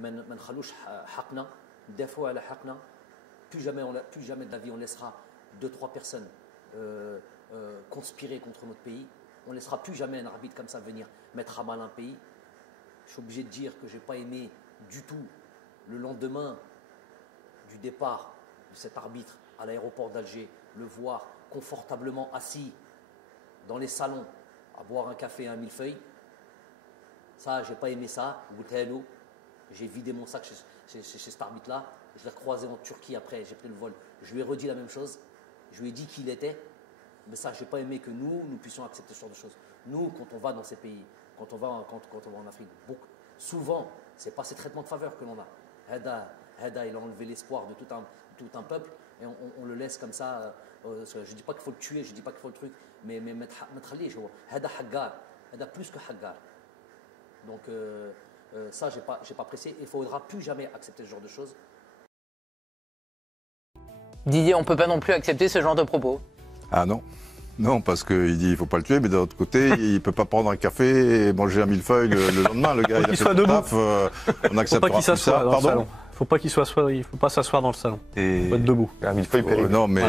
ما نخلوش حقنا ندافعوا على حقنا. Plus jamais de la vie on laissera 2-3 personnes conspirer contre notre pays. On ne laissera plus jamais un arbitre comme ça venir mettre à mal un pays. Je suis obligé de dire que je n'ai pas aimé du tout le lendemain du départ de cet arbitre à l'aéroport d'Alger, le voir confortablement assis dans les salons à boire un café et un millefeuille. Ça, je n'ai pas aimé ça. J'ai vidé mon sac chez cet arbitre-là. Je l'ai croisé en Turquie après, j'ai pris le vol. Je lui ai redit la même chose. Je lui ai dit qui il était. Mais ça, je n'ai pas aimé que nous puissions accepter ce genre de choses. Nous, quand on va dans ces pays, quand on va en Afrique, souvent, ce n'est pas ces traitements de faveur que l'on a. Heda, il a enlevé l'espoir de tout un peuple et on le laisse comme ça. Je ne dis pas qu'il faut le tuer, je ne dis pas qu'il faut le truc, mais mettre Heda Haggar, Heda plus que Haggar. Donc ça, je n'ai pas apprécié. Il ne faudra plus jamais accepter ce genre de choses. Didier, on ne peut pas non plus accepter ce genre de propos. Ah non. Non, parce qu'il dit qu'il ne faut pas le tuer, mais d'un autre côté, il ne peut pas prendre un café et manger un millefeuille le lendemain. Le gars, il a fait le taf, on acceptera plus ça. Pardon. Il ne faut pas s'asseoir dans le salon. Il faut être debout. Un millefeuille périmé. Non, mais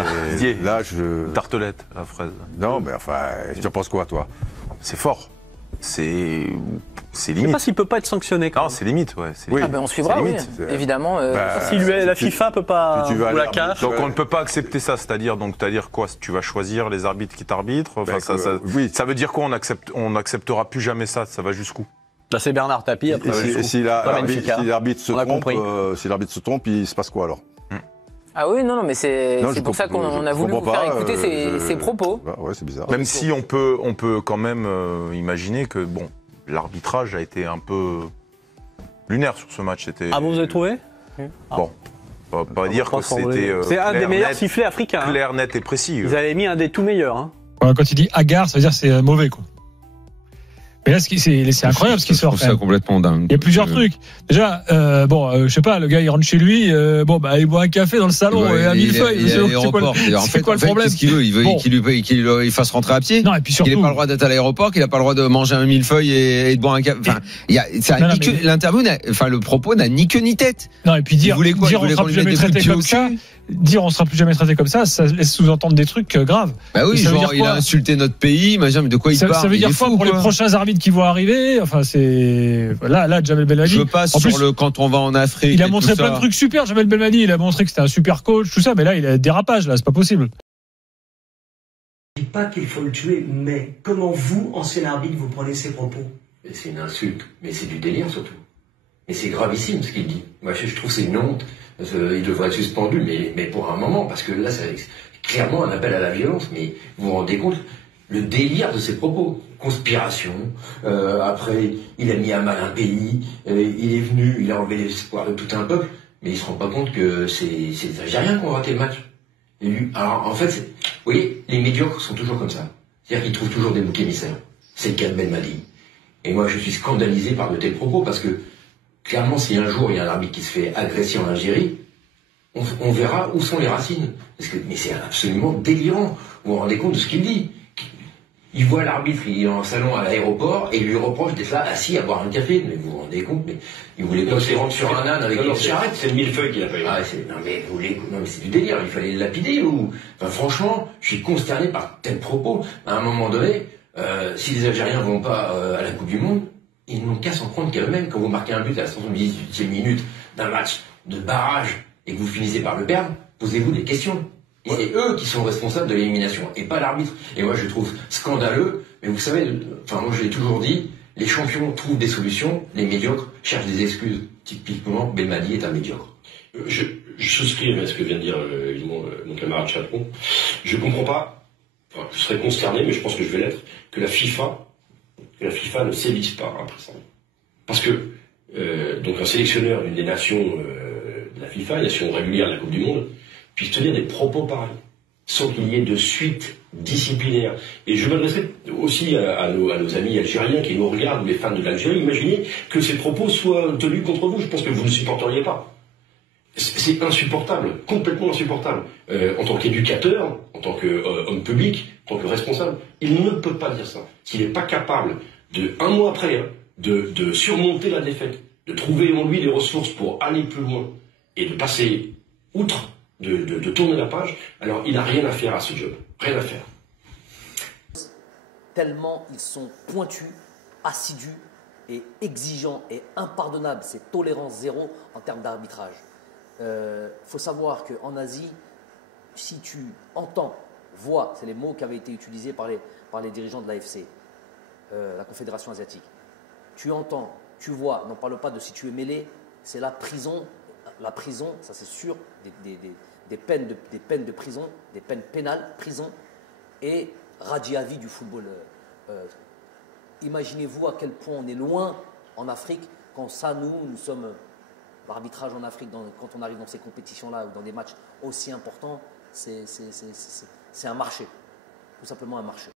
là, Tartelette, la fraise. Non, mais enfin, tu en penses quoi, toi? C'est fort. C'est Je ne sais limite. pas s'il ne peut pas être sanctionné. Non, c'est limite, ouais. Oui. Ah ben on suivra, oui, évidemment. Si la FIFA ne peut pas, ou la CAF. Donc on ne peut pas accepter ça, c'est-à-dire quoi? Tu vas choisir les arbitres qui t'arbitrent. Enfin, oui. Ça veut dire quoi? On n'acceptera plus jamais ça. Ça va jusqu'où? Là, c'est Bernard Tapie. Après, et si l'arbitre se trompe, il se passe quoi alors? Ah oui, non, mais c'est pour ça qu'on a voulu vous faire écouter ses propos. Ouais, c'est bizarre. Même si on peut quand même imaginer que bon, l'arbitrage a été un peu lunaire sur ce match. Ah bon, vous avez trouvé? Bon, on va pas dire que c'était. C'est un des meilleurs sifflets africains. Clair, net et précis. Ils avaient mis un des tout meilleurs. Hein. Quand il dit Haggar, ça veut dire que c'est mauvais, quoi. Mais là, c'est incroyable ce qui sort. Je trouve ça complètement dingue. Il y a plusieurs trucs. Déjà, je sais pas, le gars il rentre chez lui, il boit un café dans le salon et un millefeuille. C'est quoi le problème? Qu'est-ce qu'il veut? Il veut qu'il fasse rentrer à pied. Non, et puis surtout, qu'il n'ait pas le droit d'être à l'aéroport, qu'il n'a pas le droit de manger un millefeuille et de boire un café. Enfin, le propos n'a ni queue ni tête. Non, et puis dire on sera plus jamais traité comme ça. Dire on sera plus jamais traité comme ça laisse sous-entendre des trucs graves. Bah oui, genre il a insulté notre pays, mais de quoi il parle? Ça veut dire quoi pour les prochains arbitres qui vont arriver? Enfin, c'est là Jamel Belmadi. Je passe sur quand on va en Afrique. Il a montré plein de trucs super, Jamel Belmadi. Il a montré que c'était un super coach, tout ça, mais là il a un dérapage, là, c'est pas possible. Je dis pas qu'il faut le tuer, mais comment vous, ancien arbitre, vous prenez ces propos? C'est une insulte, mais c'est du délire surtout. Et c'est gravissime ce qu'il dit. Moi je trouve que c'est une honte. Il devrait être suspendu, mais pour un moment, parce que là, c'est clairement un appel à la violence. Mais vous vous rendez compte, le délire de ses propos. Conspiration, après, il a mis à mal un pays, il est venu, il a enlevé l'espoir de tout un peuple, mais il se rend pas compte que c'est les Algériens qui ont raté le match. Et lui, alors, en fait, vous voyez, les médiocres sont toujours comme ça. C'est-à-dire qu'ils trouvent toujours des boucs émissaires. C'est le cas de Belmadi. Et moi, je suis scandalisé par de tels propos, parce que clairement, si un jour il y a un arbitre qui se fait agresser en Algérie, on verra où sont les racines. Mais c'est absolument délirant. Vous vous rendez compte de ce qu'il dit? Il voit l'arbitre, il est en salon à l'aéroport et il lui reproche d'être là assis à boire un café. Mais vous vous rendez compte? Mais il voulait pas se rendre sur un âne avec une charrette. C'est le millefeuille qu'il a pas eu. Non mais c'est du délire. Il fallait le lapider ou. Enfin, franchement, je suis consterné par tels propos. À un moment donné, si les Algériens vont pas à la Coupe du Monde, ils n'ont qu'à s'en prendre qu'à eux-mêmes. Quand vous marquez un but à la 78e minute d'un match de barrage et que vous finissez par le perdre, posez-vous des questions. Et c'est eux qui sont responsables de l'élimination et pas l'arbitre. Et moi, je trouve scandaleux. Mais vous savez, moi, je l'ai toujours dit, les champions trouvent des solutions, les médiocres cherchent des excuses. Typiquement, Belmadi est un médiocre. Je souscris à ce que vient de dire mon camarade Chaperon. Je comprends pas, je serais consterné, mais je pense que je vais l'être, que la FIFA ne sévise pas après ça. Parce que donc un sélectionneur d'une des nations de la FIFA, nation régulière de la Coupe du Monde, puisse tenir des propos pareils, sans qu'il y ait de suite disciplinaire. Et je m'adresserai aussi à nos amis algériens qui nous regardent, les fans de l'Algérie. Imaginez que ces propos soient tenus contre vous. Je pense que vous ne supporteriez pas. C'est insupportable, complètement insupportable. En tant qu'éducateur, en tant qu'homme public, en tant que responsable, il ne peut pas dire ça. S'il n'est pas capable, un mois après, de surmonter la défaite, de trouver en lui les ressources pour aller plus loin et de passer outre, de tourner la page, alors il n'a rien à faire à ce job. Rien à faire. Tellement ils sont pointus, assidus et exigeants et impardonnables. C'est tolérance zéro en termes d'arbitrage. Faut savoir qu'en Asie, si tu entends, vois, c'est les mots qui avaient été utilisés par les dirigeants de l'AFC, la Confédération asiatique. Tu entends, tu vois, n'en parle pas de si tu es mêlé, c'est la prison. La prison, ça c'est sûr, des peines de prison, des peines pénales, prison et radis à vie du football. Imaginez-vous à quel point on est loin en Afrique quand ça, nous sommes l'arbitrage en Afrique, quand on arrive dans ces compétitions-là ou dans des matchs aussi importants, c'est un marché, tout simplement un marché.